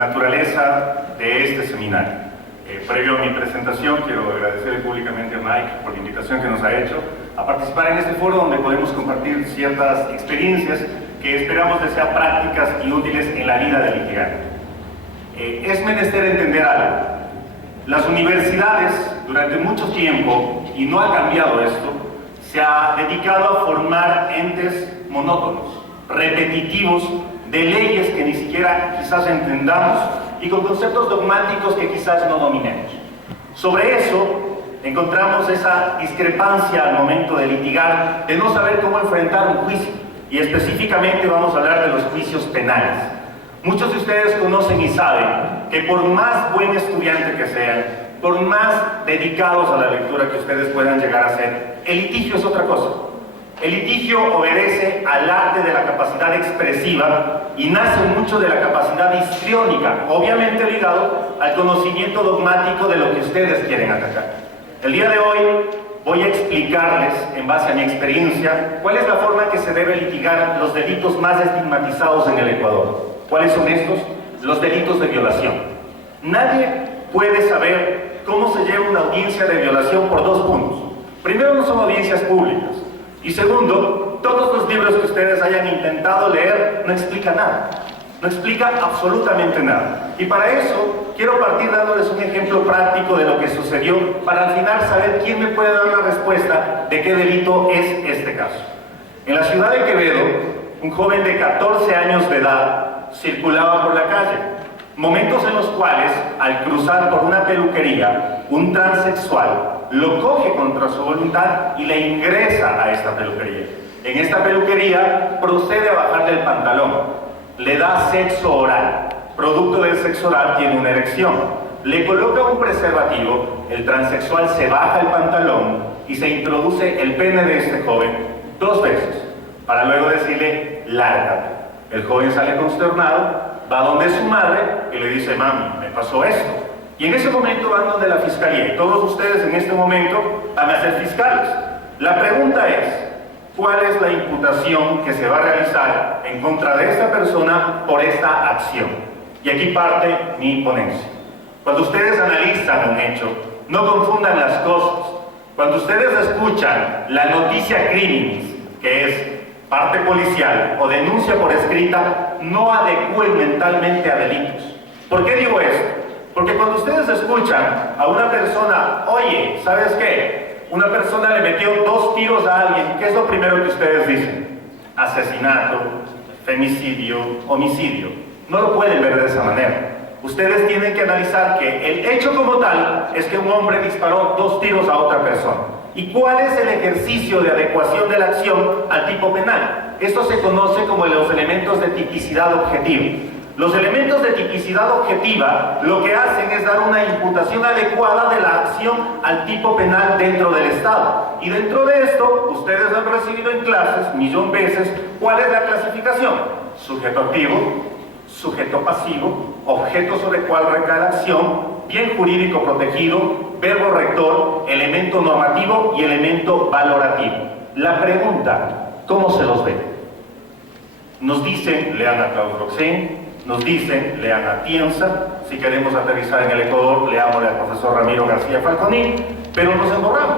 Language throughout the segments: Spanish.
Naturaleza de este seminario. Previo a mi presentación, quiero agradecerle públicamente a Mike por la invitación que nos ha hecho a participar en este foro donde podemos compartir ciertas experiencias que esperamos que sean prácticas y útiles en la vida del litigante. Es menester entender algo. Las universidades, durante mucho tiempo, y no ha cambiado esto, se ha dedicado a formar entes monótonos, repetitivos, de leyes que ni siquiera quizás entendamos y con conceptos dogmáticos que quizás no dominemos. Sobre eso encontramos esa discrepancia al momento de litigar, de no saber cómo enfrentar un juicio, y específicamente vamos a hablar de los juicios penales. Muchos de ustedes conocen y saben que por más buen estudiante que sean, por más dedicados a la lectura que ustedes puedan llegar a ser, el litigio es otra cosa. El litigio obedece al arte de la capacidad expresiva y nace mucho de la capacidad histriónica, obviamente ligado al conocimiento dogmático de lo que ustedes quieren atacar. El día de hoy voy a explicarles, en base a mi experiencia, cuál es la forma en que se debe litigar los delitos más estigmatizados en el Ecuador. ¿Cuáles son estos? Los delitos de violación. Nadie puede saber cómo se lleva una audiencia de violación por dos puntos. Primero, no son audiencias públicas. Y segundo, todos los libros que ustedes hayan intentado leer no explican nada. No explica absolutamente nada. Y para eso, quiero partir dándoles un ejemplo práctico de lo que sucedió para al final saber quién me puede dar la respuesta de qué delito es este caso. En la ciudad de Quevedo, un joven de 14 años de edad circulaba por la calle. Momentos en los cuales, al cruzar por una peluquería, un transexual lo coge contra su voluntad y le ingresa a esta peluquería. En esta peluquería procede a bajarle el pantalón, le da sexo oral, producto del sexo oral tiene una erección, le coloca un preservativo, el transexual se baja el pantalón y se introduce el pene de este joven 2 veces, para luego decirle, lárgate. El joven sale consternado, va donde su madre y le dice, mami, me pasó esto. Y en ese momento van donde la fiscalía, y todos ustedes en este momento van a ser fiscales. La pregunta es, ¿cuál es la imputación que se va a realizar en contra de esta persona por esta acción? Y aquí parte mi ponencia. Cuando ustedes analizan un hecho, no confundan las cosas. Cuando ustedes escuchan la noticia criminis, que es parte policial o denuncia por escrita, no adecúen mentalmente a delitos. ¿Por qué digo esto? Porque cuando ustedes escuchan a una persona, oye, ¿sabes qué? Una persona le metió 2 tiros a alguien, ¿qué es lo primero que ustedes dicen? Asesinato, femicidio, homicidio. No lo pueden ver de esa manera. Ustedes tienen que analizar que el hecho como tal es que un hombre disparó 2 tiros a otra persona. ¿Y cuál es el ejercicio de adecuación de la acción al tipo penal? Esto se conoce como los elementos de tipicidad objetiva. Los elementos de tipicidad objetiva lo que hacen es dar una imputación adecuada de la acción al tipo penal dentro del Estado. Y dentro de esto, ustedes han recibido en clases, 1.000.000 veces, ¿cuál es la clasificación? Sujeto activo, sujeto pasivo, objeto sobre el cual recae la acción, bien jurídico protegido, verbo rector, elemento normativo y elemento valorativo. La pregunta, ¿cómo se los ve? Nos dicen, lean a Claude Roxen, nos dicen, lean a Tienza, si queremos aterrizar en el Ecuador, leámosle al profesor Ramiro García Falconín, pero nos emborramos.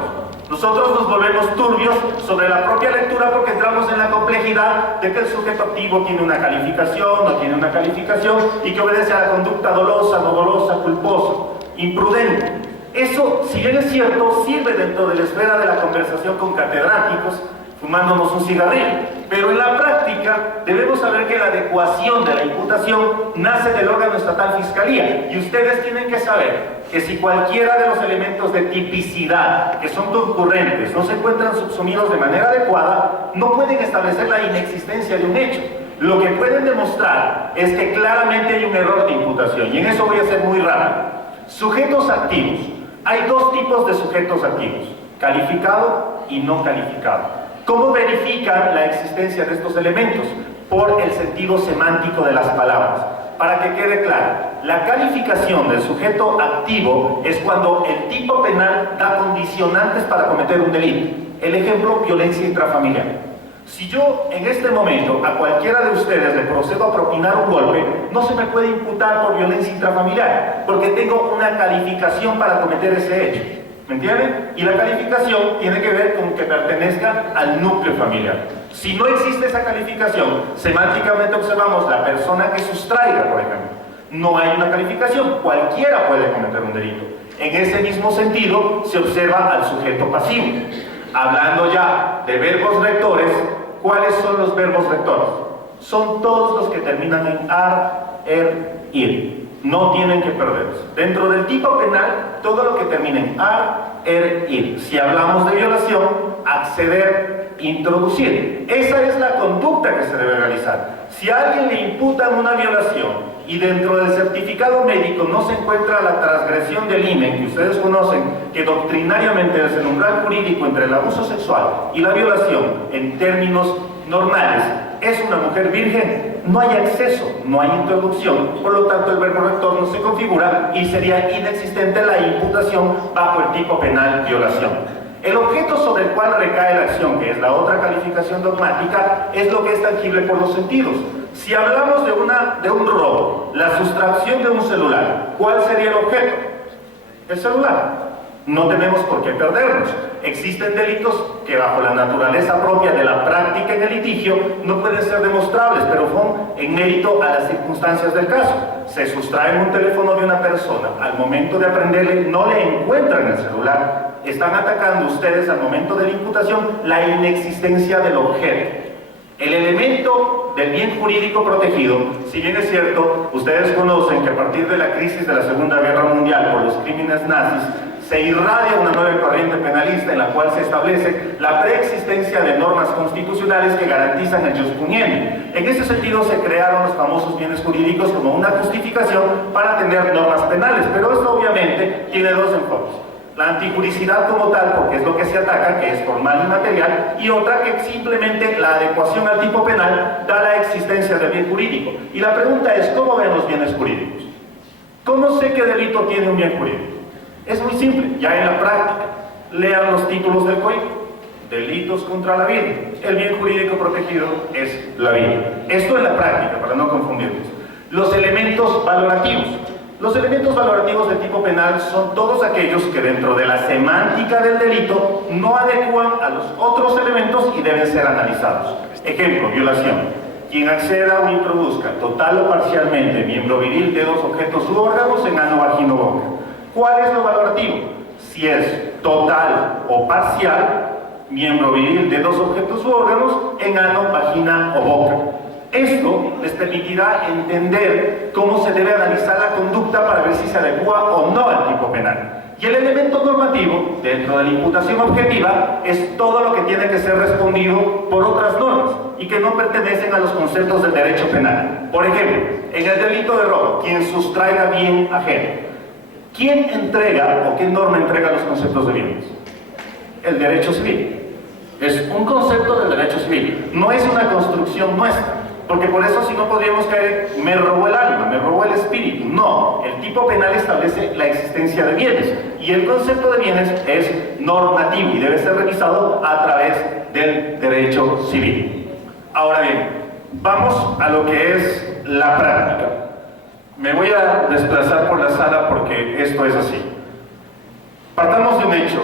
Nosotros nos volvemos turbios sobre la propia lectura porque entramos en la complejidad de que el sujeto activo tiene una calificación, no tiene una calificación, y que obedece a la conducta dolosa, no dolosa, culposa, imprudente. Eso, si bien es cierto, sirve dentro de la esfera de la conversación con catedráticos, fumándonos un cigarrillo, pero en la práctica debemos saber que la adecuación de la imputación nace del órgano estatal fiscalía, y ustedes tienen que saber que si cualquiera de los elementos de tipicidad que son concurrentes no se encuentran subsumidos de manera adecuada, no pueden establecer la inexistencia de un hecho. Lo que pueden demostrar es que claramente hay un error de imputación, y en eso voy a ser muy rápido. Sujetos activos. Hay 2 tipos de sujetos activos, calificado y no calificado. ¿Cómo verifican la existencia de estos elementos? Por el sentido semántico de las palabras. Para que quede claro, la calificación del sujeto activo es cuando el tipo penal da condicionantes para cometer un delito. El ejemplo, violencia intrafamiliar. Si yo en este momento a cualquiera de ustedes le procedo a propinar un golpe, no se me puede imputar por violencia intrafamiliar, porque tengo una calificación para cometer ese hecho. ¿Me entienden? Y la calificación tiene que ver con que pertenezca al núcleo familiar. Si no existe esa calificación, semánticamente observamos la persona que sustraiga, por ejemplo. No hay una calificación, cualquiera puede cometer un delito. En ese mismo sentido, se observa al sujeto pasivo. Hablando ya de verbos rectores, ¿cuáles son los verbos rectores? Son todos los que terminan en ar, ir. No tienen que perderse. Dentro del tipo penal, todo lo que termina en ar, ir. Si hablamos de violación, acceder, introducir. Esa es la conducta que se debe realizar. Si a alguien le imputan una violación y dentro del certificado médico no se encuentra la transgresión del IME, que ustedes conocen, que doctrinariamente es el umbral jurídico entre el abuso sexual y la violación en términos normales, es una mujer virgen, no hay acceso, no hay introducción, por lo tanto el verbo rector no se configura y sería inexistente la imputación bajo el tipo penal violación. El objeto sobre el cual recae la acción, que es la otra calificación dogmática, es lo que es tangible por los sentidos. Si hablamos de un robo, la sustracción de un celular, ¿cuál sería el objeto? El celular. No tenemos por qué perdernos. Existen delitos que bajo la naturaleza propia de la práctica en el litigio no pueden ser demostrables, pero son en mérito a las circunstancias del caso. Se sustrae un teléfono de una persona, al momento de aprenderle no le encuentran el celular. Están atacando ustedes al momento de la imputación la inexistencia del objeto. El elemento del bien jurídico protegido, si bien es cierto, ustedes conocen que a partir de la crisis de la Segunda Guerra Mundial por los crímenes nazis, se irradia una nueva corriente penalista en la cual se establece la preexistencia de normas constitucionales que garantizan el jus puniendi. En ese sentido se crearon los famosos bienes jurídicos como una justificación para tener normas penales, pero esto obviamente tiene dos enfoques. La antijuricidad como tal, porque es lo que se ataca, que es formal y material, y otra que simplemente la adecuación al tipo penal da la existencia del bien jurídico. Y la pregunta es, ¿cómo ven los bienes jurídicos? ¿Cómo sé qué delito tiene un bien jurídico? Es muy simple, ya en la práctica. Lean los títulos del código. Delitos contra la vida. El bien jurídico protegido es la vida. Esto en la práctica, para no confundirnos. Los elementos valorativos. Los elementos valorativos de tipo penal son todos aquellos que dentro de la semántica del delito no adecuan a los otros elementos y deben ser analizados. Ejemplo, violación. Quien acceda o introduzca total o parcialmente miembro viril, dedos, objetos u órganos en ano, vagina o boca. ¿Cuál es lo valorativo? Si es total o parcial, miembro viril, dedos, objetos u órganos en ano, vagina o boca. Esto les permitirá entender cómo se debe analizar la conducta para ver si se adecua o no al tipo penal. Y el elemento normativo, dentro de la imputación objetiva, es todo lo que tiene que ser respondido por otras normas y que no pertenecen a los conceptos del derecho penal. Por ejemplo, en el delito de robo, quien sustraiga bien ajeno. ¿Quién entrega o qué norma entrega los conceptos de bienes? El derecho civil. Es un concepto del derecho civil, no es una construcción nuestra. Porque por eso si no podríamos caer, me robó el alma, me robó el espíritu. No, el tipo penal establece la existencia de bienes y el concepto de bienes es normativo y debe ser revisado a través del derecho civil. Ahora bien, vamos a lo que es la práctica. Me voy a desplazar por la sala porque esto es así. Partamos de un hecho.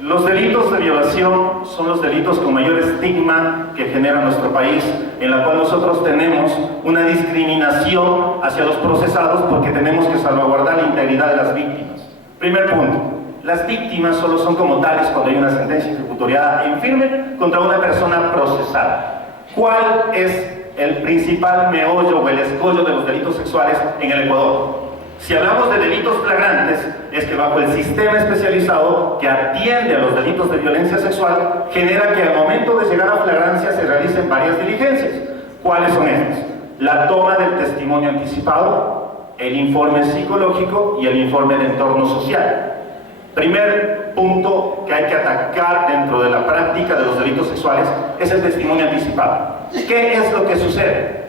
Los delitos de violación son los delitos con mayor estigma que genera nuestro país, en la cual nosotros tenemos una discriminación hacia los procesados porque tenemos que salvaguardar la integridad de las víctimas. Primer punto, las víctimas solo son como tales cuando hay una sentencia ejecutoriada en firme contra una persona procesada. ¿Cuál es el principal meollo o el escollo de los delitos sexuales en el Ecuador? Si hablamos de delitos flagrantes, es que bajo el sistema especializado que atiende a los delitos de violencia sexual, genera que al momento de llegar a flagrancia se realicen varias diligencias. ¿Cuáles son estas? La toma del testimonio anticipado, el informe psicológico y el informe de entorno social. Primer punto que hay que atacar dentro de la práctica de los delitos sexuales es el testimonio anticipado. ¿Qué es lo que sucede?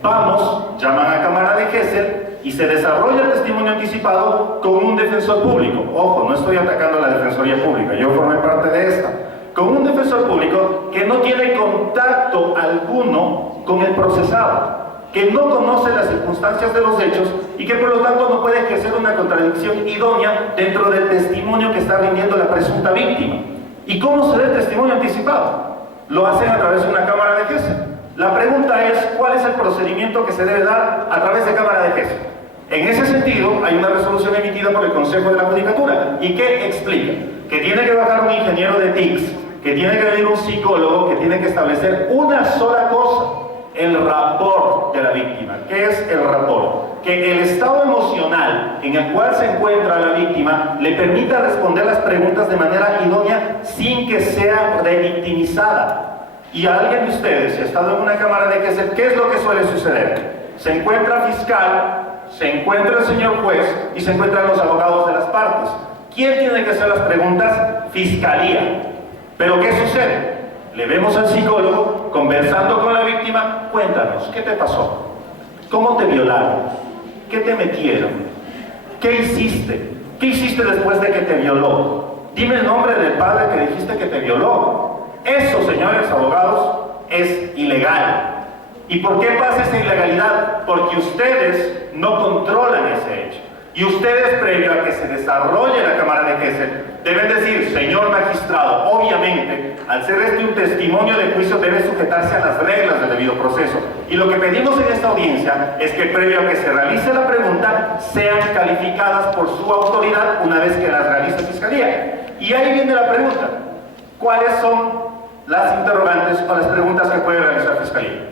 Vamos, llaman a cámara de Gesell y se desarrolla el testimonio anticipado con un defensor público. Ojo, no estoy atacando a la Defensoría Pública, yo formé parte de esta. con un defensor público que no tiene contacto alguno con el procesado, que no conoce las circunstancias de los hechos y que por lo tanto no puede ejercer una contradicción idónea dentro del testimonio que está rindiendo la presunta víctima. ¿Y cómo se da el testimonio anticipado? Lo hacen a través de una cámara de juicio. La pregunta es, ¿cuál es el procedimiento que se debe dar a través de cámara de juicio? En ese sentido, hay una resolución emitida por el Consejo de la Judicatura. ¿Y qué explica? Que tiene que bajar un ingeniero de TICS, que tiene que venir un psicólogo, que tiene que establecer una sola cosa: el rapport de la víctima. ¿Qué es el rapport? Que el estado emocional en el cual se encuentra la víctima le permita responder las preguntas de manera idónea sin que sea revictimizada. Y a alguien de ustedes, si ha estado en una cámara de juicio, ¿qué es lo que suele suceder? Se encuentra fiscal, se encuentra el señor juez y se encuentran los abogados de las partes. ¿Quién tiene que hacer las preguntas? Fiscalía. ¿Pero qué sucede? Le vemos al psicólogo conversando con la víctima. Cuéntanos, ¿qué te pasó? ¿Cómo te violaron? ¿Qué te metieron? ¿Qué hiciste? ¿Qué hiciste después de que te violó? Dime el nombre del padre que dijiste que te violó. Eso, señores abogados, es ilegal. ¿Y por qué pasa esa ilegalidad? Porque ustedes no controlan ese hecho. Y ustedes, previo a que se desarrolle la cámara de Gesell, deben decir: señor magistrado, obviamente, al ser este un testimonio de juicio, debe sujetarse a las reglas del debido proceso. Y lo que pedimos en esta audiencia es que, previo a que se realice la pregunta, sean calificadas por su autoridad una vez que las realice Fiscalía. Y ahí viene la pregunta: ¿cuáles son las interrogantes o las preguntas que puede realizar Fiscalía?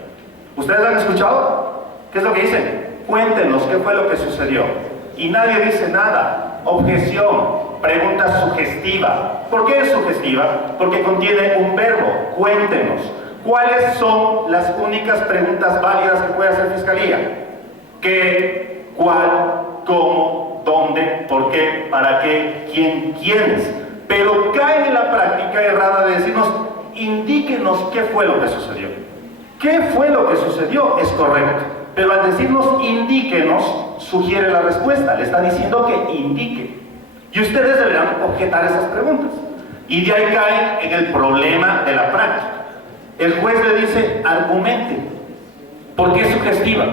¿Ustedes lo han escuchado? ¿Qué es lo que dicen? Cuéntenos qué fue lo que sucedió. Y nadie dice nada. Objeción, pregunta sugestiva. ¿Por qué es sugestiva? Porque contiene un verbo: cuéntenos. ¿Cuáles son las únicas preguntas válidas que puede hacer Fiscalía? ¿Qué? ¿Cuál? ¿Cómo? ¿Dónde? ¿Por qué? ¿Para qué? ¿Quién? ¿Quiénes? Pero cae en la práctica errada de decirnos: indíquenos qué fue lo que sucedió. ¿Qué fue lo que sucedió? Es correcto. Pero al decirnos indíquenos, sugiere la respuesta. Le está diciendo que indique. Y ustedes deberán objetar esas preguntas. Y de ahí caen en el problema de la práctica. El juez le dice: argumente. ¿Por qué es sugestiva?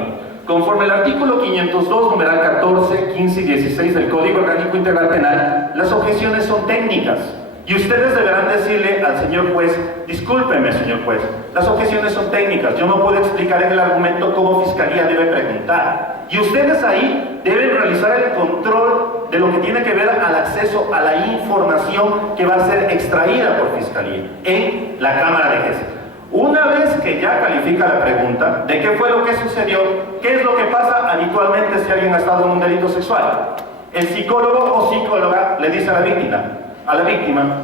Conforme al artículo 502, numeral 14, 15 y 16 del Código Orgánico Integral Penal, las objeciones son técnicas. Y ustedes deberán decirle al señor juez: discúlpeme, señor juez, las objeciones son técnicas, yo no puedo explicar en el argumento cómo Fiscalía debe preguntar. Y ustedes ahí deben realizar el control de lo que tiene que ver al acceso a la información que va a ser extraída por Fiscalía en la Cámara de Jueces. Una vez que ya califica la pregunta de qué fue lo que sucedió, qué es lo que pasa habitualmente si alguien ha estado en un delito sexual, el psicólogo o psicóloga le dice a la víctima: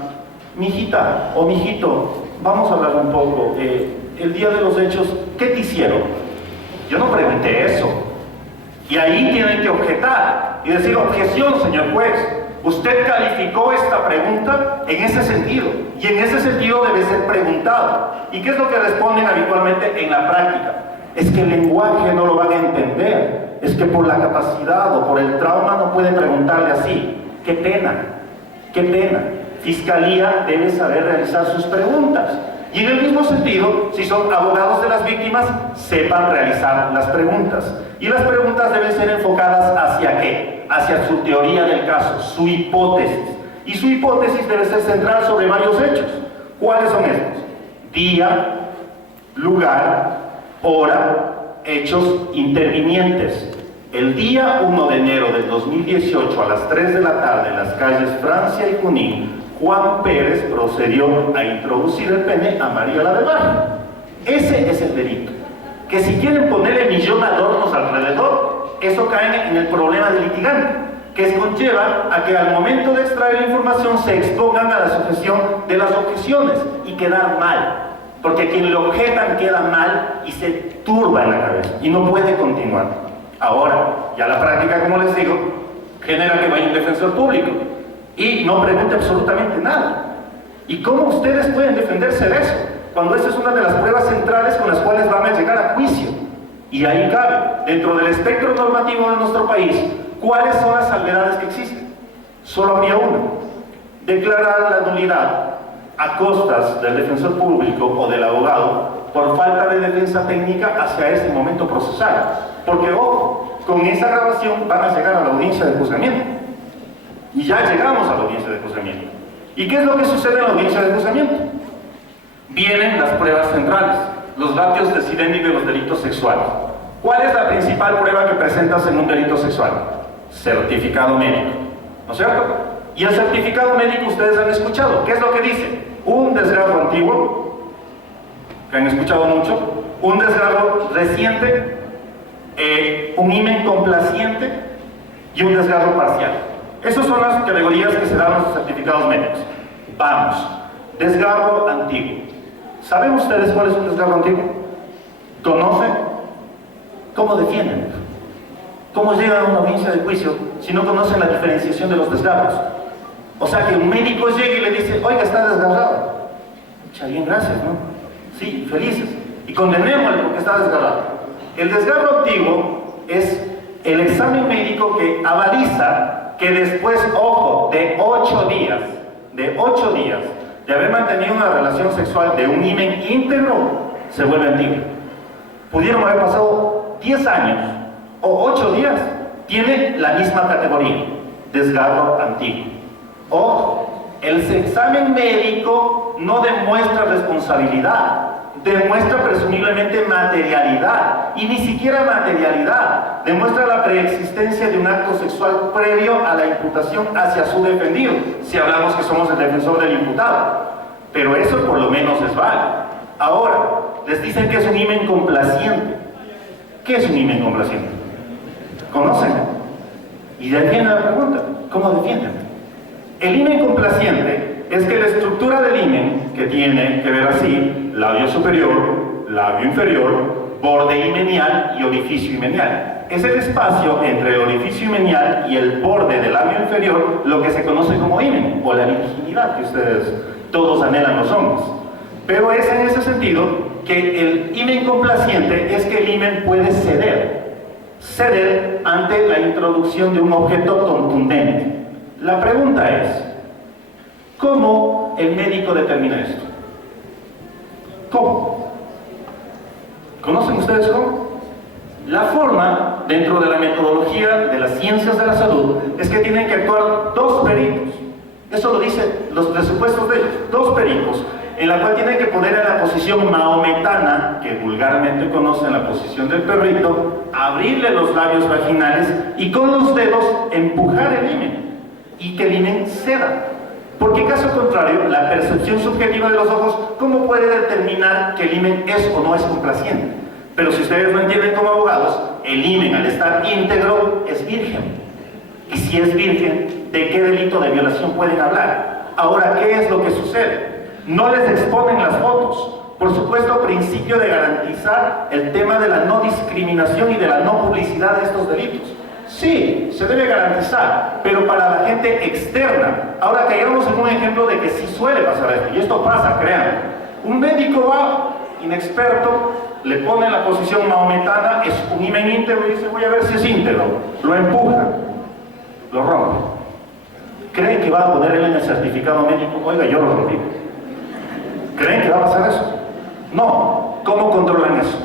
mijita o mijito, vamos a hablar un poco, el día de los hechos, ¿qué te hicieron? Yo no pregunté eso. Y ahí tienen que objetar y decir: objeción, señor juez, usted calificó esta pregunta en ese sentido, y en ese sentido debe ser preguntado. ¿Y qué es lo que responden habitualmente en la práctica? Es que el lenguaje no lo van a entender, es que por la capacidad o por el trauma no pueden preguntarle así. ¡Qué pena! ¡Qué pena! Fiscalía debe saber realizar sus preguntas. Y en el mismo sentido, si son abogados de las víctimas, sepan realizar las preguntas. Y las preguntas deben ser enfocadas ¿hacia qué? Hacia su teoría del caso, su hipótesis. Y su hipótesis debe ser central sobre varios hechos. ¿Cuáles son estos? Día, lugar, hora, hechos intervinientes. El día 1 de enero del 2018 a las 3 de la tarde en las calles Francia y Junín, Juan Pérez procedió a introducir el pene a María la del Valle. Ese es el delito. Que si quieren ponerle millón de adornos alrededor, eso cae en el problema del litigante, que conlleva a que al momento de extraer la información se expongan a la sujeción de las objeciones y quedar mal. Porque quien lo objetan queda mal y se turba en la cabeza y no puede continuar. Ahora, ya la práctica, como les digo, genera que vaya un defensor público y no pregunte absolutamente nada. ¿Y cómo ustedes pueden defenderse de eso? Cuando esa es una de las pruebas centrales con las cuales van a llegar a juicio. Y ahí cabe, dentro del espectro normativo de nuestro país, ¿cuáles son las salvedades que existen? Solo había una: declarar la nulidad a costas del defensor público o del abogado por falta de defensa técnica hacia ese momento procesal. Porque, ojo, con esa grabación van a llegar a la audiencia de juzgamiento. Y ya llegamos a la audiencia de juzgamiento. ¿Y qué es lo que sucede en la audiencia de juzgamiento? Vienen las pruebas centrales, los ratios decidenti de los delitos sexuales. ¿Cuál es la principal prueba que presentas en un delito sexual? Certificado médico, ¿no es cierto? Y el certificado médico ustedes han escuchado. ¿Qué es lo que dice? Un desgarro antiguo, que han escuchado mucho, un desgarro reciente, un himen complaciente y un desgarro parcial. Esas son las categorías que se dan en los certificados médicos. Vamos, desgarro antiguo. ¿Saben ustedes cuál es un desgarro antiguo? ¿Conocen? ¿Cómo defienden? ¿Cómo llegan a una audiencia de juicio si no conocen la diferenciación de los desgarros? O sea, que un médico llegue y le dice, oiga, está desgarrado. Mucha bien, gracias, ¿no? Sí, felices. Y condenémosle porque está desgarrado. El desgarro antiguo es el examen médico que avaliza que después, ojo, de 8 días de haber mantenido una relación sexual de un himen íntegro, se vuelve antiguo. Pudieron haber pasado 10 años o 8 días, tiene la misma categoría, desgarro antiguo. Ojo, el examen médico no demuestra responsabilidad, demuestra presumiblemente materialidad, y ni siquiera materialidad, demuestra la preexistencia de un acto sexual previo a la imputación hacia su defendido, si hablamos que somos el defensor del imputado, pero eso por lo menos es válido. Ahora, les dicen que es un himen complaciente. ¿Qué es un himen complaciente? ¿Conocen? Y de ahí viene la pregunta, ¿cómo defienden? El himen complaciente es que la estructura del himen, que tiene que ver así, labio superior, labio inferior, borde himenial y orificio himenial. Es el espacio entre el orificio himenial y el borde del labio inferior, lo que se conoce como himen, o la virginidad, que ustedes todos anhelan los hombres. Pero es en ese sentido que el himen complaciente es que el himen puede ceder ante la introducción de un objeto contundente. La pregunta es, ¿cómo el médico determina esto? ¿Cómo? ¿Conocen ustedes cómo? La forma, dentro de la metodología de las ciencias de la salud, es que tienen que actuar 2 peritos. Eso lo dicen los presupuestos de ellos, 2 peritos, en la cual tienen que poner en la posición mahometana, que vulgarmente conocen la posición del perrito, abrirle los labios vaginales y con los dedos empujar el himen, y que el himen ceda. Porque caso contrario, la percepción subjetiva de los ojos, ¿cómo puede determinar que el himen es o no es complaciente? Pero si ustedes lo entienden como abogados, el himen al estar íntegro es virgen. Y si es virgen, ¿de qué delito de violación pueden hablar? Ahora, ¿qué es lo que sucede? No les exponen las fotos. Por supuesto, principio de garantizar el tema de la no discriminación y de la no publicidad de estos delitos. Sí, se debe garantizar, pero para la gente externa. Ahora caigamos en un ejemplo de que sí suele pasar esto, y esto pasa, créanme. Un médico va, inexperto, le pone en la posición mahometana, es un himen íntegro y dice, voy a ver si es íntegro. Lo empuja, lo rompe. ¿Creen que va a poner él en el certificado médico? Oiga, yo lo rompí. ¿Creen que va a pasar eso? No. ¿Cómo controlan eso?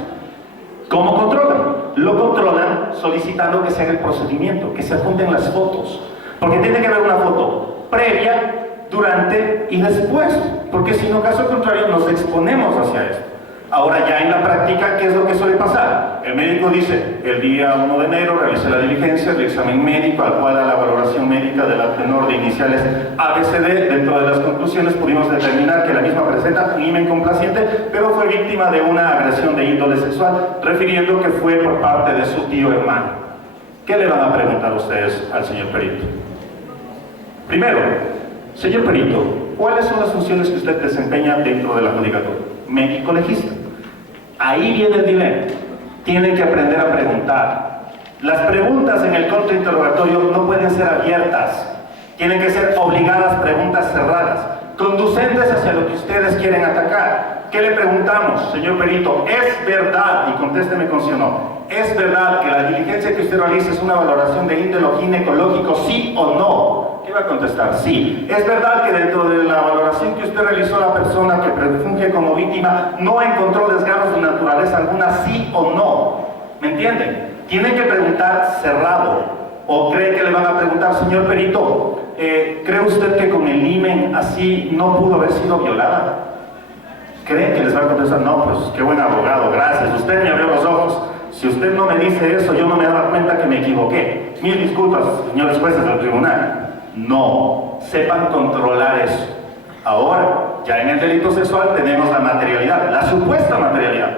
¿Cómo controlan? Lo controlan solicitando que se haga el procedimiento, que se adjunten las fotos. Porque tiene que haber una foto previa, durante y después. Porque si no, caso contrario, nos exponemos hacia esto. Ahora ya en la práctica, ¿qué es lo que suele pasar? El médico dice, el día 1 de enero realicé la diligencia, el examen médico, al cual a la valoración médica de la tenor de iniciales ABCD, dentro de las conclusiones pudimos determinar que la misma presenta un himen complaciente, pero fue víctima de una agresión de índole sexual, refiriendo que fue por parte de su tío hermano. ¿Qué le van a preguntar ustedes al señor perito? Primero, señor perito, ¿cuáles son las funciones que usted desempeña dentro de la judicatura? Médico legista. Ahí viene el dilema. Tienen que aprender a preguntar. Las preguntas en el contrainterrogatorio no pueden ser abiertas. Tienen que ser obligadas preguntas cerradas. conducentes hacia lo que ustedes quieren atacar. ¿Qué le preguntamos, señor perito? ¿Es verdad, y contésteme con sí o no, es verdad que la diligencia que usted realiza es una valoración de índole ginecológico, sí o no? ¿Qué va a contestar? Sí. ¿Es verdad que dentro de la valoración que usted realizó, la persona que funge como víctima no encontró desgarros de naturaleza alguna, sí o no? ¿Me entienden? Tienen que preguntar cerrado. ¿O cree que le van a preguntar, señor perito, ¿cree usted que con el himen así no pudo haber sido violada? ¿Creen que les va a contestar? No, pues qué buen abogado, gracias, usted me abrió los ojos. Si usted no me dice eso, yo no me daba cuenta que me equivoqué. Mil disculpas, señores jueces del tribunal. No, sepan controlar eso. Ahora, ya en el delito sexual tenemos la materialidad, la supuesta materialidad.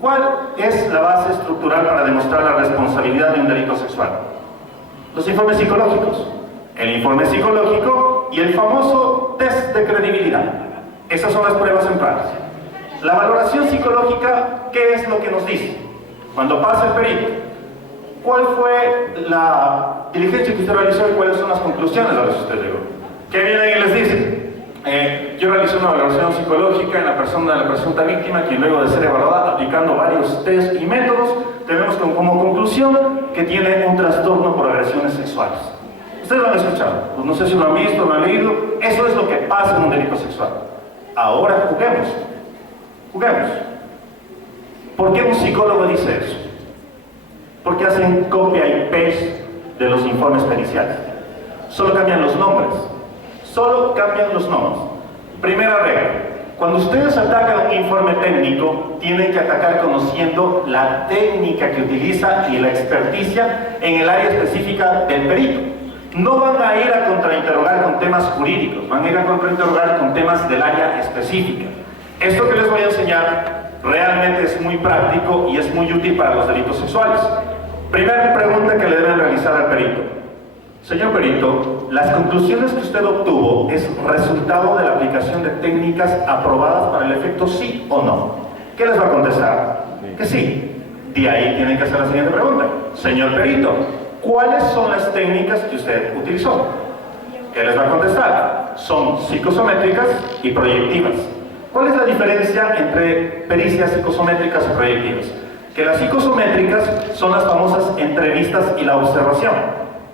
¿Cuál es la base estructural para demostrar la responsabilidad de un delito sexual? Los informes psicológicos. El informe psicológico y el famoso test de credibilidad. Esas son las pruebas centrales. La valoración psicológica, ¿qué es lo que nos dice? Cuando pasa el perito, ¿cuál fue la diligencia que usted realizó y cuáles son las conclusiones a las que usted llegó? ¿Qué vienen y les dicen? Yo realicé una valoración psicológica en la persona de la presunta víctima, quien luego de ser evaluada aplicando varios test y métodos, tenemos como conclusión que tiene un trastorno por agresiones sexuales. Ustedes lo han escuchado, pues no sé si lo han visto, lo han leído. Eso es lo que pasa en un delito sexual. Ahora juguemos. ¿Por qué un psicólogo dice eso? Porque hacen copia y paste de los informes periciales. Solo cambian los nombres. Primera regla: cuando ustedes atacan un informe técnico, tienen que atacar conociendo la técnica que utiliza y la experticia en el área específica del perito. No van a ir a contrainterrogar con temas jurídicos, van a ir a contrainterrogar con temas del área específica. Esto que les voy a enseñar realmente es muy práctico y es muy útil para los delitos sexuales. Primera pregunta que le deben realizar al perito: señor perito, ¿las conclusiones que usted obtuvo es resultado de la aplicación de técnicas aprobadas para el efecto, sí o no? ¿Qué les va a contestar? Que sí. De ahí tienen que hacer la siguiente pregunta: señor perito, ¿cuáles son las técnicas que usted utilizó? ¿Qué les va a contestar? Son psicosométricas y proyectivas. ¿Cuál es la diferencia entre pericias psicosométricas y proyectivas? Que las psicosométricas son las famosas entrevistas y la observación,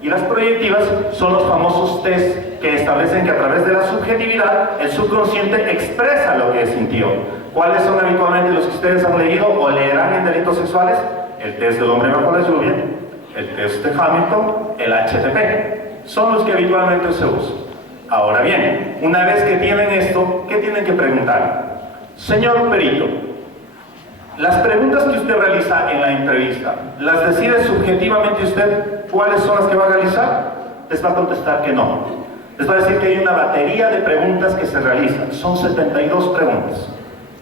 y las proyectivas son los famosos test que establecen que a través de la subjetividad el subconsciente expresa lo que sintió. ¿Cuáles son habitualmente los que ustedes han leído o leerán en delitos sexuales? El test del hombre bajo la lluvia, el test de Hamilton, el HTP. Son los que habitualmente se usan. Ahora bien, una vez que tienen esto, ¿qué tienen que preguntar? Señor perito, las preguntas que usted realiza en la entrevista, ¿las decide subjetivamente usted cuáles son las que va a realizar? Les va a contestar que no. Les va a decir que hay una batería de preguntas que se realizan. Son 72 preguntas.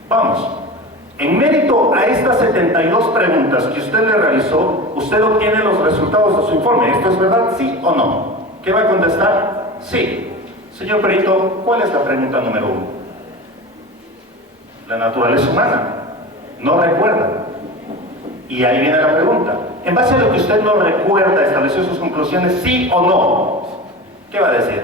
Vamos. En mérito a estas 72 preguntas que usted le realizó, usted obtiene los resultados de su informe. ¿Esto es verdad? ¿Sí o no? ¿Qué va a contestar? Sí. Señor perito, ¿cuál es la pregunta número 1? La naturaleza humana. No recuerda. Y ahí viene la pregunta: en base a lo que usted no recuerda, ¿estableció sus conclusiones, sí o no? ¿Qué va a decir?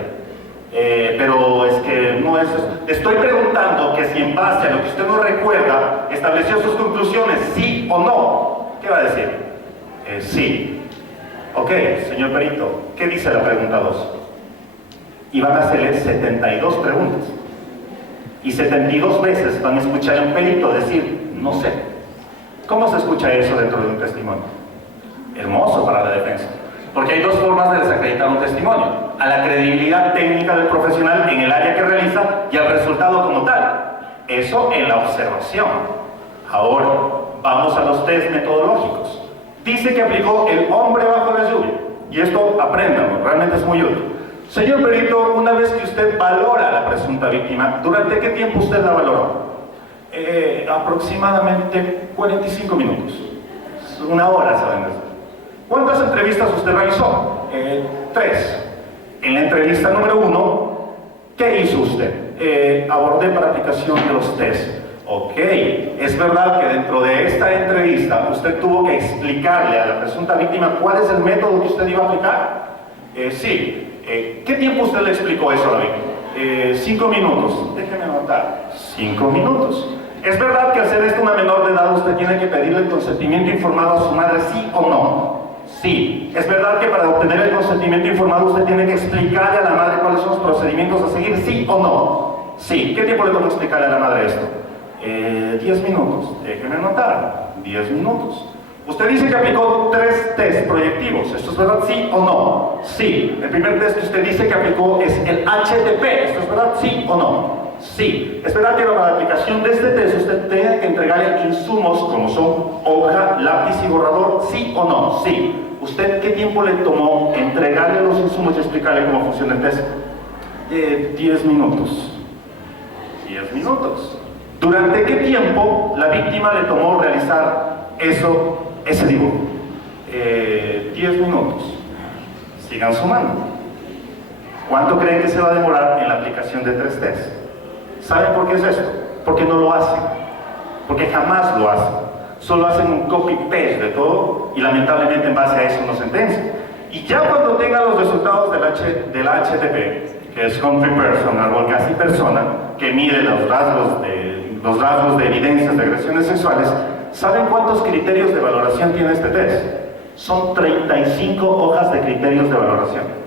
Pero es que no es eso. Estoy preguntando que si en base a lo que usted no recuerda, ¿estableció sus conclusiones, sí o no? ¿Qué va a decir? Sí. Ok, señor perito, ¿qué dice la pregunta 2? Y van a hacerle 72 preguntas. Y 72 veces van a escuchar a un perito decir, no sé. ¿Cómo se escucha eso dentro de un testimonio? Hermoso para la defensa. Porque hay dos formas de desacreditar un testimonio: a la credibilidad técnica del profesional en el área que realiza y al resultado como tal. Eso en la observación. Ahora, vamos a los test metodológicos. Dice que aplicó el hombre bajo la lluvia. Y esto, apréndanlo, realmente es muy útil. Señor perito, una vez que usted valora a la presunta víctima, ¿durante qué tiempo usted la valoró? Aproximadamente 45 minutos. Una hora, ¿saben eso? ¿Cuántas entrevistas usted realizó? 3. En la entrevista número 1, ¿qué hizo usted? Abordé para aplicación de los test. Ok, es verdad que dentro de esta entrevista usted tuvo que explicarle a la presunta víctima cuál es el método que usted iba a aplicar. Sí. ¿Qué tiempo usted le explicó eso a la víctima? 5 minutos. Déjeme anotar. 5 minutos. ¿Es verdad que al ser esto una menor de edad usted tiene que pedirle el consentimiento informado a su madre, sí o no? Sí. ¿Es verdad que para obtener el consentimiento informado usted tiene que explicarle a la madre cuáles son los procedimientos a seguir, sí o no? Sí. ¿Qué tiempo le toma explicarle a la madre esto? 10 minutos. Déjeme anotar. 10 minutos. Usted dice que aplicó 3 test proyectivos. ¿Esto es verdad, sí o no? Sí. El primer test que usted dice que aplicó es el HTP. ¿Esto es verdad, sí o no? Sí. Es verdad que para la aplicación de este test usted tiene que entregarle insumos como son hoja, lápiz y borrador, sí o no? Sí. ¿Usted qué tiempo le tomó entregarle los insumos y explicarle cómo funciona el test? 10 minutos. 10 minutos. ¿Durante qué tiempo la víctima le tomó realizar ese dibujo? 10 minutos. Sigan sumando. ¿Cuánto creen que se va a demorar en la aplicación de 3 tests? ¿Saben por qué es esto? Porque no lo hacen. Porque jamás lo hacen. Solo hacen un copy-paste de todo y lamentablemente en base a eso no sentencian. Y ya cuando tengan los resultados del HTP, que es Country Personal o casi persona, que mide los rasgos de evidencias de agresiones sexuales, ¿saben cuántos criterios de valoración tiene este test? Son 35 hojas de criterios de valoración.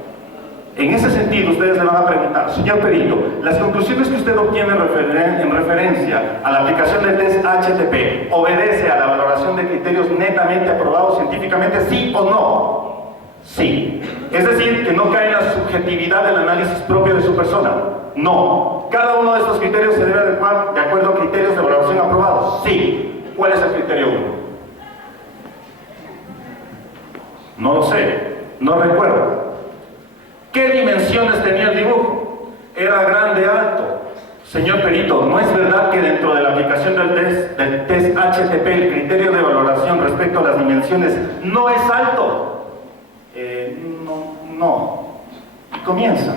En ese sentido, ustedes le van a preguntar, señor perito, ¿las conclusiones que usted obtiene en referencia a la aplicación del test HTP obedece a la valoración de criterios netamente aprobados científicamente, sí o no? Sí. Es decir, que no cae en la subjetividad del análisis propio de su persona. No. ¿Cada uno de estos criterios se debe adecuar de acuerdo a criterios de valoración aprobados? Sí. ¿Cuál es el criterio 1? No lo sé. No recuerdo. ¿Qué dimensiones tenía el dibujo? ¿Era grande, alto? Señor perito, ¿no es verdad que dentro de la aplicación del test HTP el criterio de valoración respecto a las dimensiones no es alto? No. Y comienzan,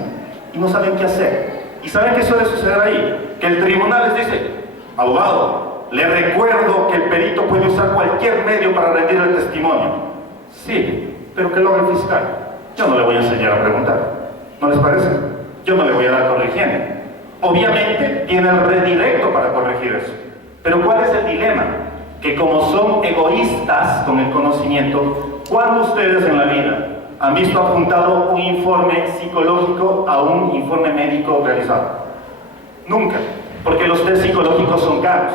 y no saben qué hacer. ¿Y saben qué suele suceder ahí? Que el tribunal les dice, abogado, le recuerdo que el perito puede usar cualquier medio para rendir el testimonio. Sí, pero que lo haga el fiscal. Yo no le voy a enseñar a preguntar. ¿No les parece? Yo no le voy a dar corrigiendo. Obviamente tiene el redirecto para corregir eso. Pero ¿cuál es el dilema? Que como son egoístas con el conocimiento, ¿cuándo ustedes en la vida han visto apuntado un informe psicológico a un informe médico realizado? Nunca, porque los test psicológicos son caros.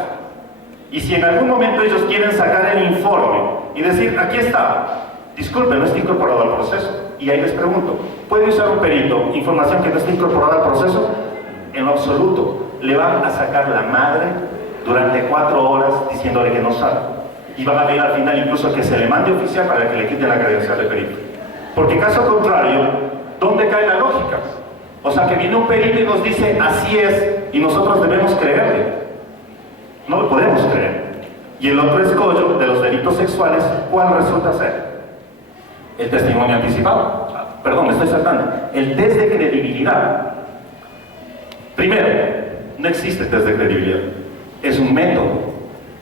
Y si en algún momento ellos quieren sacar el informe y decir, aquí está, disculpe, no está incorporado al proceso. Y ahí les pregunto, ¿puede usar un perito información que no está incorporada al proceso? En lo absoluto. Le van a sacar la madre durante 4 horas diciéndole que no sabe. Y van a pedir al final incluso que se le mande oficial para que le quiten la credencial de perito. Porque caso contrario, ¿dónde cae la lógica? O sea, que viene un perito y nos dice, así es, y nosotros debemos creerle. No lo podemos creer. Y el otro escollo de los delitos sexuales, ¿cuál resulta ser? El testimonio anticipado. Perdón, me estoy saltando. El test de credibilidad. Primero, no existe test de credibilidad. Es un método.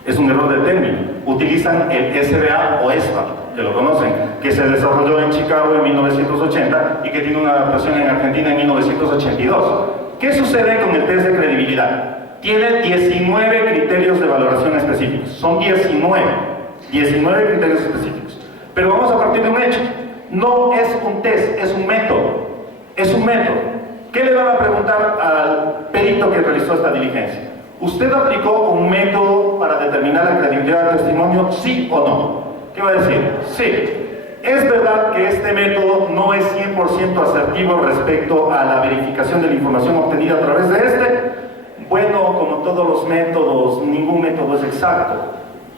Es un error de término. Utilizan el SBA o ESPA, que lo conocen, que se desarrolló en Chicago en 1980 y que tiene una adaptación en Argentina en 1982. ¿Qué sucede con el test de credibilidad? Tiene 19 criterios de valoración específicos. Son 19 criterios específicos. Pero vamos a partir de un hecho. No es un test, es un método. Es un método. ¿Qué le van a preguntar al perito que realizó esta diligencia? ¿Usted aplicó un método para determinar la credibilidad del testimonio, sí o no? ¿Qué va a decir? Sí. ¿Es verdad que este método no es 100% asertivo respecto a la verificación de la información obtenida a través de este? Bueno, como todos los métodos, ningún método es exacto.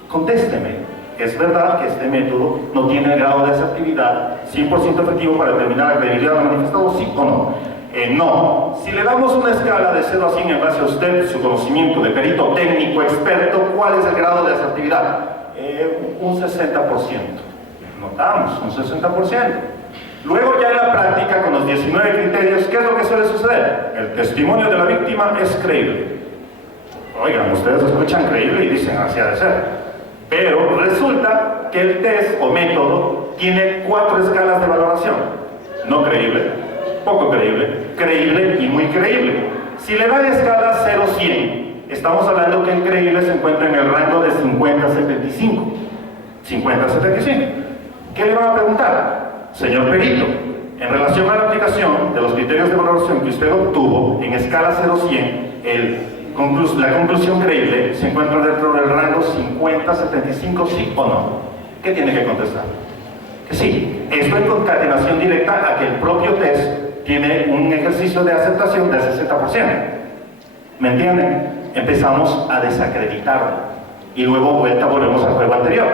Contésteme. ¿Es verdad que este método no tiene el grado de asertividad 100% efectivo para determinar la credibilidad del manifestado, sí o no? No. Si le damos una escala de 0 a 100 en base a usted, su conocimiento de perito técnico, experto, ¿cuál es el grado de asertividad? Un 60%. Notamos, un 60%. Luego ya en la práctica, con los 19 criterios, ¿qué es lo que suele suceder? El testimonio de la víctima es creíble. Oigan, ustedes escuchan creíble y dicen, así ha de ser. Pero resulta que el test o método tiene 4 escalas de valoración. No creíble, poco creíble, creíble y muy creíble. Si le da la escala 0-100, estamos hablando que el creíble se encuentra en el rango de 50-75. 50-75. ¿Qué le van a preguntar? Señor perito, en relación a la aplicación de los criterios de valoración que usted obtuvo en escala 0-100, la conclusión creíble se encuentra dentro del rango 50-75, ¿sí o no? ¿Qué tiene que contestar? Que sí. Esto en concatenación directa a que el propio test tiene un ejercicio de aceptación del 60%. ¿Me entienden? Empezamos a desacreditarlo y luego volvemos al juego anterior.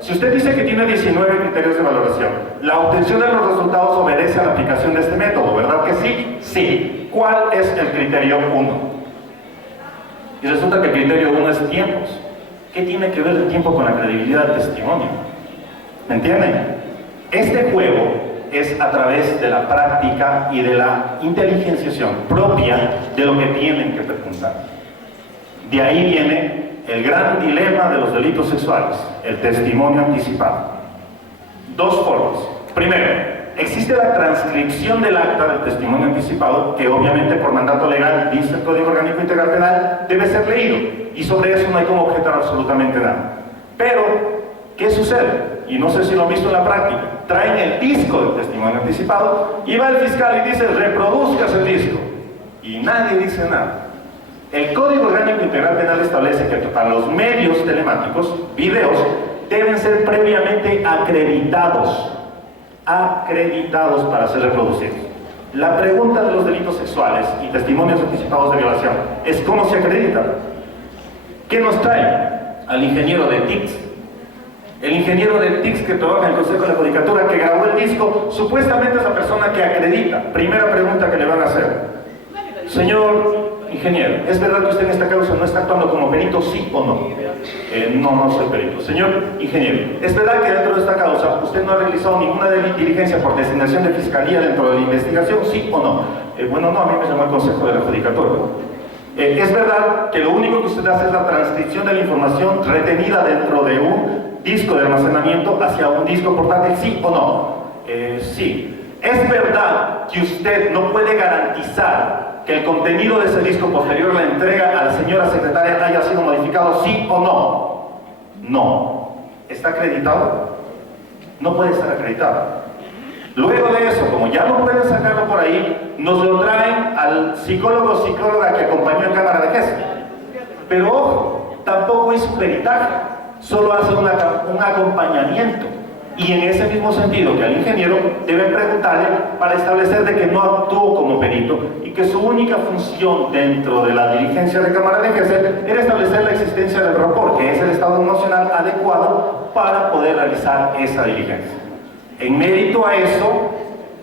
Si usted dice que tiene 19 criterios de valoración, la obtención de los resultados obedece a la aplicación de este método, ¿verdad que sí? Sí. ¿Cuál es el criterio 1? Y resulta que el criterio 1 es tiempos. ¿Qué tiene que ver el tiempo con la credibilidad del testimonio? ¿Me entienden? Este juego es a través de la práctica y de la inteligenciación propia de lo que tienen que preguntar. De ahí viene el gran dilema de los delitos sexuales, el testimonio anticipado. Dos formas. Primero, existe la transcripción del acta del testimonio anticipado, que obviamente por mandato legal, dice el Código Orgánico Integral Penal, debe ser leído, y sobre eso no hay como objetar absolutamente nada. Pero, ¿qué sucede? Y no sé si lo han visto en la práctica. Traen el disco del testimonio anticipado y va el fiscal y dice, reproduzca ese disco. Y nadie dice nada. El Código Orgánico Integral Penal establece que para los medios telemáticos, videos, deben ser previamente acreditados para ser reproducidos. La pregunta de los delitos sexuales y testimonios anticipados de violación es ¿cómo se acredita? ¿Qué nos trae? Al ingeniero de TICS. El ingeniero de TICS que trabaja en el Consejo de la Judicatura, que grabó el disco, supuestamente es la persona que acredita. Primera pregunta que le van a hacer. Señor ingeniero, ¿es verdad que usted en esta causa no está actuando como perito, sí o no? No soy perito. Señor ingeniero, ¿es verdad que dentro de esta causa usted no ha realizado ninguna diligencia por designación de fiscalía dentro de la investigación, sí o no? Bueno, no, a mí me llamó el Consejo de la Judicatura. ¿Es verdad que lo único que usted hace es la transcripción de la información retenida dentro de un disco de almacenamiento hacia un disco portátil, sí o no? Sí. ¿Es verdad que usted no puede garantizar que el contenido de ese disco posterior a la entrega a la señora secretaria haya sido modificado, sí o no? No. ¿Está acreditado? No puede estar acreditado. Luego de eso, como ya no pueden sacarlo por ahí, nos lo traen al psicólogo o psicóloga que acompañó en cámara de queso. Pero ojo, tampoco es un peritaje, solo hace un acompañamiento. Y en ese mismo sentido que al ingeniero deben preguntarle para establecer de que no actuó como perito y que su única función dentro de la diligencia de cámara de ejercer era establecer la existencia del rapport, que es el estado emocional adecuado para poder realizar esa diligencia. En mérito a eso,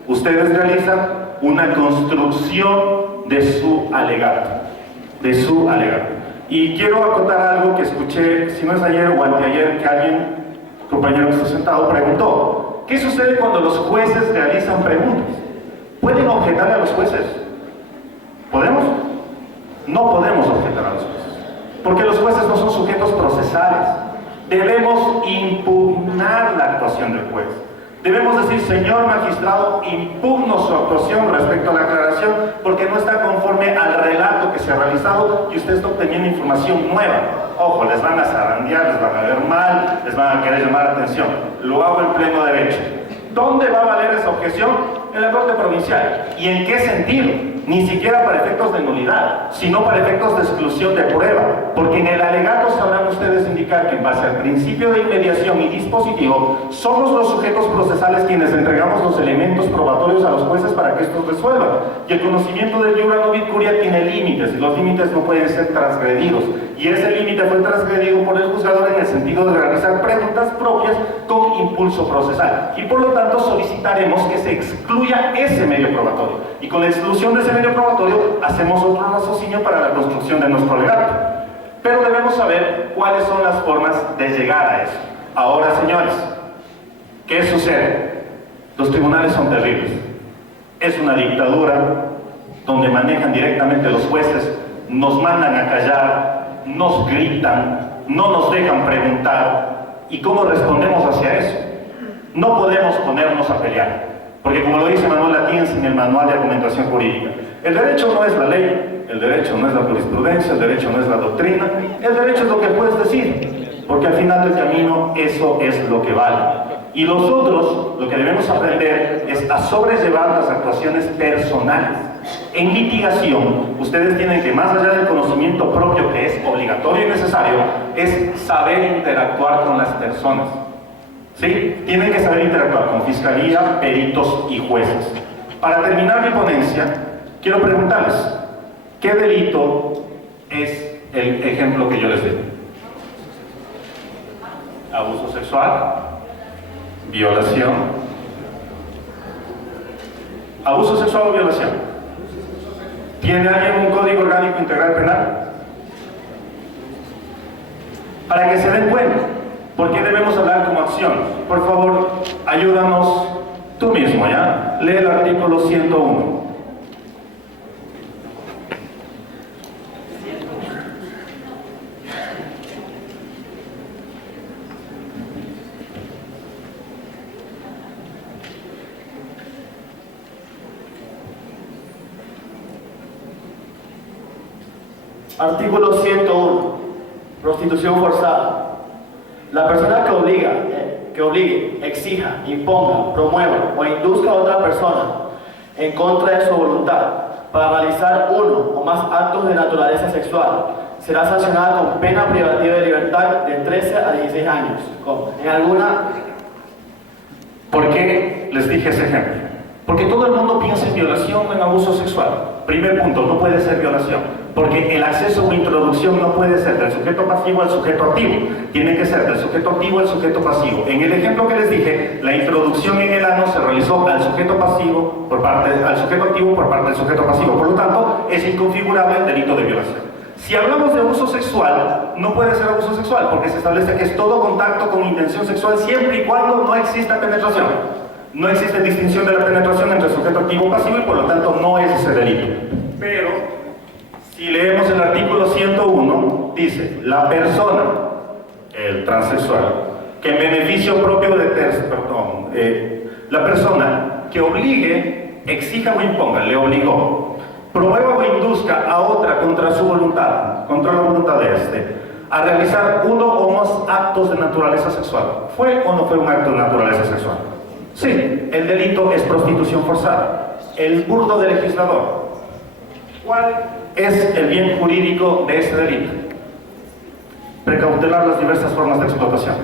ustedes realizan una construcción de su alegato, Y quiero acotar algo que escuché, si no es ayer o anteayer, que alguien, compañero que está sentado, preguntó: ¿qué sucede cuando los jueces realizan preguntas? ¿Pueden objetarle a los jueces? ¿Podemos? No podemos objetar a los jueces, porque los jueces no son sujetos procesales. Debemos impugnar la actuación del juez. Debemos decir: señor magistrado, impugno su actuación respecto a la aclaración porque no está conforme al relato que se ha realizado y usted está obteniendo información nueva. Ojo, les van a zarandear, les van a ver mal, les van a querer llamar la atención. Lo hago en pleno derecho. ¿Dónde va a valer esa objeción? En la Corte Provincial. ¿Y en qué sentido? Ni siquiera para efectos de nulidad, sino para efectos de exclusión de prueba. Porque en el alegato sabrán ustedes indicar que en base al principio de inmediación y dispositivo, somos los sujetos procesales quienes entregamos los elementos probatorios a los jueces para que estos resuelvan. Y el conocimiento del iura novit curia tiene límites, y los límites no pueden ser transgredidos. Y ese límite fue transgredido por el juzgador en el sentido de realizar preguntas propias con impulso procesal. Y por lo tanto solicitaremos que se excluya ese medio probatorio. Y con la exclusión de ese medio probatorio hacemos otro raciocinio para la construcción de nuestro alegato. Pero debemos saber cuáles son las formas de llegar a eso. Ahora, señores, ¿qué sucede? Los tribunales son terribles. Es una dictadura donde manejan directamente los jueces, nos mandan a callar, nos gritan, no nos dejan preguntar. ¿Y cómo respondemos hacia eso? No podemos ponernos a pelear, porque como lo dice Manuel Atienza en en el manual de argumentación jurídica. El derecho no es la ley, el derecho no es la jurisprudencia, el derecho no es la doctrina, el derecho es lo que puedes decir, porque al final del camino eso es lo que vale. Y nosotros lo que debemos aprender es a sobrellevar las actuaciones personales. En litigación, ustedes tienen que, más allá del conocimiento propio que es obligatorio y necesario, es saber interactuar con las personas. ¿Sí? Tienen que saber interactuar con fiscalía, peritos y jueces. Para terminar mi ponencia, quiero preguntarles, ¿qué delito es el ejemplo que yo les di? Abuso sexual, violación. Abuso sexual o violación. ¿Tiene alguien un código orgánico integral penal? Para que se den cuenta, ¿por qué debemos hablar como acción? Por favor, ayúdanos tú mismo, ¿ya? Lee el artículo 101. Artículo 101. Prostitución forzada. La persona que obligue, exija, imponga, promueva o induzca a otra persona en contra de su voluntad para realizar uno o más actos de naturaleza sexual será sancionada con pena privativa de libertad de 13 a 16 años. En alguna... ¿Por qué les dije ese ejemplo? Porque todo el mundo piensa en violación o en abuso sexual. Primer punto, no puede ser violación. Porque el acceso o introducción no puede ser del sujeto pasivo al sujeto activo. Tiene que ser del sujeto activo al sujeto pasivo. En el ejemplo que les dije, la introducción en el ano se realizó al sujeto pasivo al sujeto activo por parte del sujeto pasivo. Por lo tanto, es inconfigurable el delito de violación. Si hablamos de abuso sexual, no puede ser abuso sexual, porque se establece que es todo contacto con intención sexual siempre y cuando no exista penetración. No existe distinción de la penetración entre sujeto activo y pasivo y por lo tanto no es ese delito. Pero, si leemos el artículo 101, dice, la persona, el transexual, que en beneficio propio de la persona que obligue, exija o imponga, le obligó, promueva o induzca a otra contra su voluntad, contra la voluntad de este, a realizar uno o más actos de naturaleza sexual. ¿Fue o no fue un acto de naturaleza sexual? Sí, el delito es prostitución forzada. El burdo del legislador. ¿Cuál es el bien jurídico de este delito? Precautelar las diversas formas de explotación.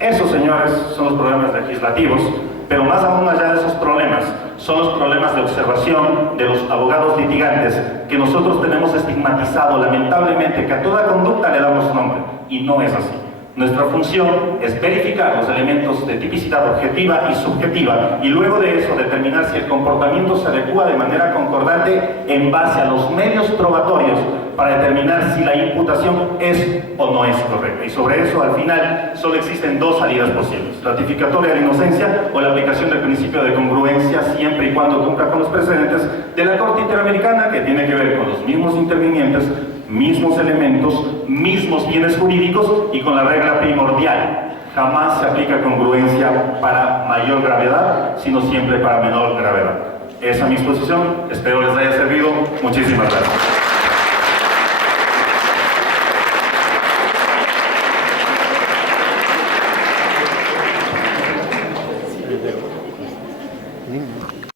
Esos, señores, son los problemas legislativos, pero más aún allá de esos problemas, son los problemas de observación de los abogados litigantes que nosotros tenemos estigmatizado, lamentablemente, que a toda conducta le damos nombre, y no es así. Nuestra función es verificar los elementos de tipicidad objetiva y subjetiva y luego de eso determinar si el comportamiento se adecua de manera concordante en base a los medios probatorios para determinar si la imputación es o no es correcta. Y sobre eso, al final, solo existen dos salidas posibles: ratificatoria de inocencia o la aplicación del principio de congruencia siempre y cuando cumpla con los precedentes de la Corte Interamericana, que tiene que ver con los mismos intervinientes, mismos elementos, mismos bienes jurídicos y con la regla primordial: jamás se aplica congruencia para mayor gravedad, sino siempre para menor gravedad. Esa es mi exposición, espero les haya servido. Muchísimas gracias.